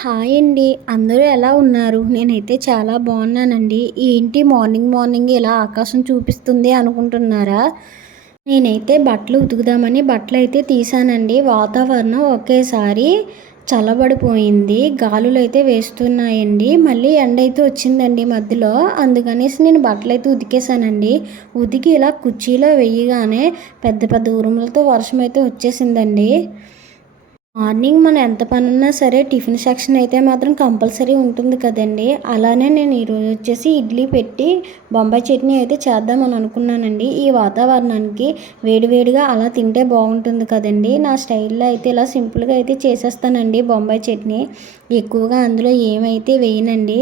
Hi అండి. అందరూ ఎలా ఉన్నారు? నేనైతే చాలా బాగున్నానండి. ఏంటి మార్నింగ్ మార్నింగ్ ఇలా ఆకాశం చూపిస్తుంది అనుకుంటున్నారా? నేనైతే బట్టలు ఉతుకుదామని బట్టలైతే తీసానండి. వాతావరణం ఒకేసారి చల్లబడిపోయింది. గాలులైతే వేస్తున్నాయండి. మళ్ళీ ఎండైతే వచ్చిందండి మధ్యలో. అందుకనేసి నేను బట్టలైతే ఉతికేసానండి. ఉతికి ఇలా కుర్చీలో వెయ్యగానే పెద్ద పెద్ద ఉరుములతో వర్షం అయితే వచ్చేసిందండి. మార్నింగ్ మనం ఎంత పనున్నా సరే టిఫిన్ సెక్షన్ అయితే మాత్రం కంపల్సరీ ఉంటుంది కదండి. అలానే నేను ఈరోజు వచ్చేసి ఇడ్లీ పెట్టి బొంబాయి చట్నీ అయితే చేద్దామని అనుకున్నానండి. ఈ వాతావరణానికి వేడివేడిగా అలా తింటే బాగుంటుంది కదండి. నా స్టైల్లో అయితే ఇలా సింపుల్గా అయితే చేసేస్తానండి బొంబాయి చట్నీ. ఎక్కువగా అందులో ఏమైతే వేయనండి.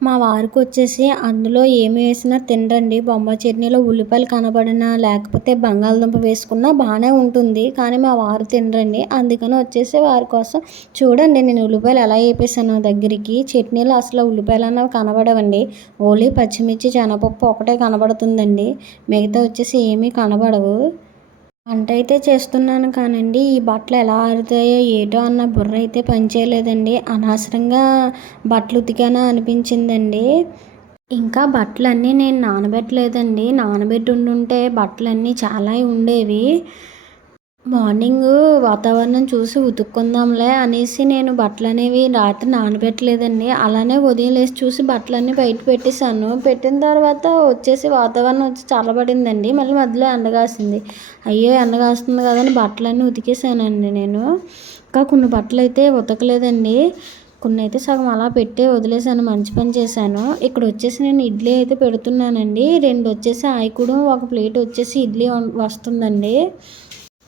మా వారికి వచ్చేసి అందులో ఏమి వేసినా తినరండి. బొంబాయి చట్నీలో ఉల్లిపాయలు కనబడినా లేకపోతే బంగాళదుంప వేసుకున్నా బాగానే ఉంటుంది. కానీ మా వారు తినరండి. అందుకని వచ్చేసి వారి కోసం చూడండి నేను ఉల్లిపాయలు ఎలా వేపేసానో దగ్గరికి. చట్నీలో అసలు ఉల్లిపాయలు అన్నవి కనబడవండి. ఓన్లీ పచ్చిమిర్చి శనగపప్పు ఒకటే కనబడుతుందండి. మిగతా వచ్చేసి ఏమీ కనబడవు. వంట అయితే చేస్తున్నాను కానండి ఈ బట్టలు ఎలా ఆరుతాయో ఏటో అన్న బుర్ర అయితే పనిచేయలేదండి. అనవసరంగా బట్టలు ఉతికానా అనిపించిందండి. ఇంకా బట్టలన్నీ నేను నానబెట్టలేదండి. నానబెట్టి ఉండుంటే బట్టలన్నీ చాలా ఉండేవి. మార్నింగ్ వాతావరణం చూసి ఉతుక్కుందాంలే అనేసి నేను బట్టలనేవి రాత్రి నానబెట్టలేదండి. అలానే ఉదయం లేసి చూసి బట్టలన్నీ బయట పెట్టేశాను. పెట్టిన తర్వాత వచ్చేసి వాతావరణం వచ్చి చల్లబడిందండి. మళ్ళీ మధ్యలో ఎండగాసింది. అయ్యో ఎండగాస్తుంది కదా అని బట్టలన్నీ ఉతికేసానండి నేను. ఇంకా కొన్ని బట్టలు అయితే ఉతకలేదండి. కొన్ని అయితే సగం అలా పెట్టే వదిలేసాను. మంచి పని చేశాను. ఇక్కడ వచ్చేసి నేను ఇడ్లీ అయితే పెడుతున్నానండి. 2 వచ్చేసి ఆయకుడు, ఒక ప్లేట్ వచ్చేసి ఇడ్లీ వస్తుందండి.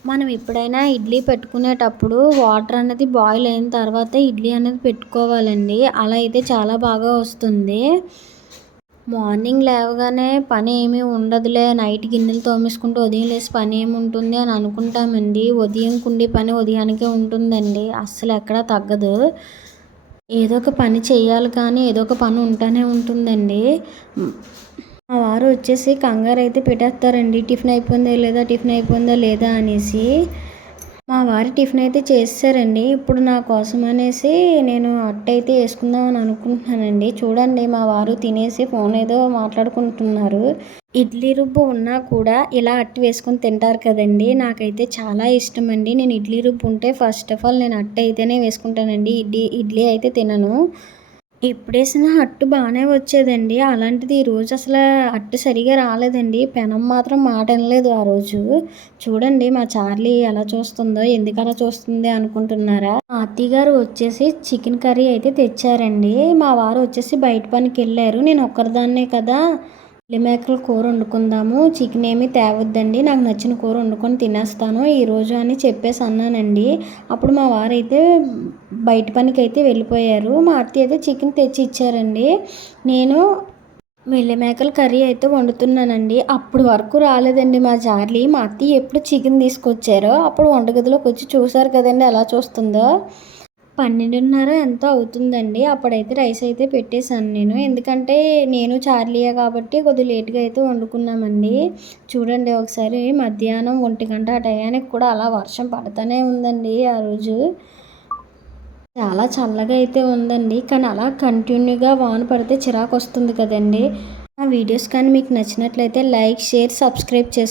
మనం ఎప్పుడైనా ఇడ్లీ పెట్టుకునేటప్పుడు వాటర్ అనేది బాయిల్ అయిన తర్వాత ఇడ్లీ అనేది పెట్టుకోవాలండి. అలా అయితే చాలా బాగా వస్తుంది. మార్నింగ్ లేవగానే పని ఏమీ ఉండదులే, నైట్ గిన్నెలు తోమేసుకుంటూ ఉదయం లేసి పని ఏముంటుంది అని అనుకుంటామండి. ఉదయం కుండి పని ఉదయానికే ఉంటుందండి. అస్సలు ఎక్కడా తగ్గదు. ఏదో ఒక పని చేయాలి కానీ ఏదో ఒక పని ఉంటూనే ఉంటుందండి. మా వారు వచ్చేసి కంగారు అయితే పెట్టేస్తారండి. టిఫిన్ అయిపోయిందా లేదా, టిఫిన్ అయిపోయిందా లేదా అనేసి. మా వారు టిఫిన్ అయితే చేసేసారండి. ఇప్పుడు నా కోసం అనేసి నేను అట్టయితే వేసుకుందామని అనుకుంటున్నానండి. చూడండి మా వారు తినేసి ఫోన్ ఏదో మాట్లాడుకుంటున్నారు. ఇడ్లీ రుబ్బు ఉన్నా కూడా ఇలా అట్టు వేసుకొని తింటారు కదండి. నాకైతే చాలా ఇష్టం అండి. నేను ఇడ్లీ రుబ్బు ఉంటే ఫస్ట్ ఆఫ్ ఆల్ నేను అట్టు అయితేనే వేసుకుంటానండి. ఇడ్లీ అయితే తినను. ఎప్పుడేసినా అట్టు బాగానే వచ్చేదండి. అలాంటిది ఈరోజు అసలు అట్టు సరిగా రాలేదండి. పెనం మాత్రం మాట వినలేదు ఆ రోజు. చూడండి మా చార్లీ ఎలా చూస్తుందో, ఎందుకు అలా చూస్తుంది అనుకుంటున్నారా? మా అత్తయ్య గారు వచ్చేసి చికెన్ కర్రీ అయితే తెచ్చారండి. మా వారు వచ్చేసి బయట పనికి వెళ్ళారు. నేను ఒక్కరిదాన్నే కదా, మేకల కూర వండుకుందాము, చికెన్ ఏమీ తేవద్దండి, నాకు నచ్చిన కూర వండుకొని తినేస్తాను ఈరోజు అని చెప్పేసి అన్నానండి. అప్పుడు మా వారైతే బయట పనికి అయితే వెళ్ళిపోయారు. మా అత్తయ్య అయితే చికెన్ తెచ్చి ఇచ్చారండి. నేను మేకల కర్రీ అయితే వండుతున్నానండి. అప్పుడు వరకు రాలేదండి మా చార్లీ. మా అత్తయ్య ఎప్పుడు చికెన్ తీసుకొచ్చారో అప్పుడు వంటగదిలోకి వచ్చి చూసారు కదండి ఎలా చూస్తుందో. 12:30 ఎంతో అవుతుందండి. అప్పుడైతే రైస్ అయితే పెట్టేశాను నేను. ఎందుకంటే నేను చార్లీయే కాబట్టి కొద్దిగా లేట్గా అయితే వండుకున్నామండి. చూడండి ఒకసారి మధ్యాహ్నం 1 గంట ఆ టయానికి కూడా అలా వర్షం పడుతూనే ఉందండి ఆ రోజు. చాలా చల్లగా అయితే ఉందండి. కానీ అలా కంటిన్యూగా వాన పడితే చిరాకు వస్తుంది కదండి. ఆ వీడియోస్ కానీ మీకు నచ్చినట్లయితే లైక్, షేర్, సబ్స్క్రైబ్ చేసుకోండి.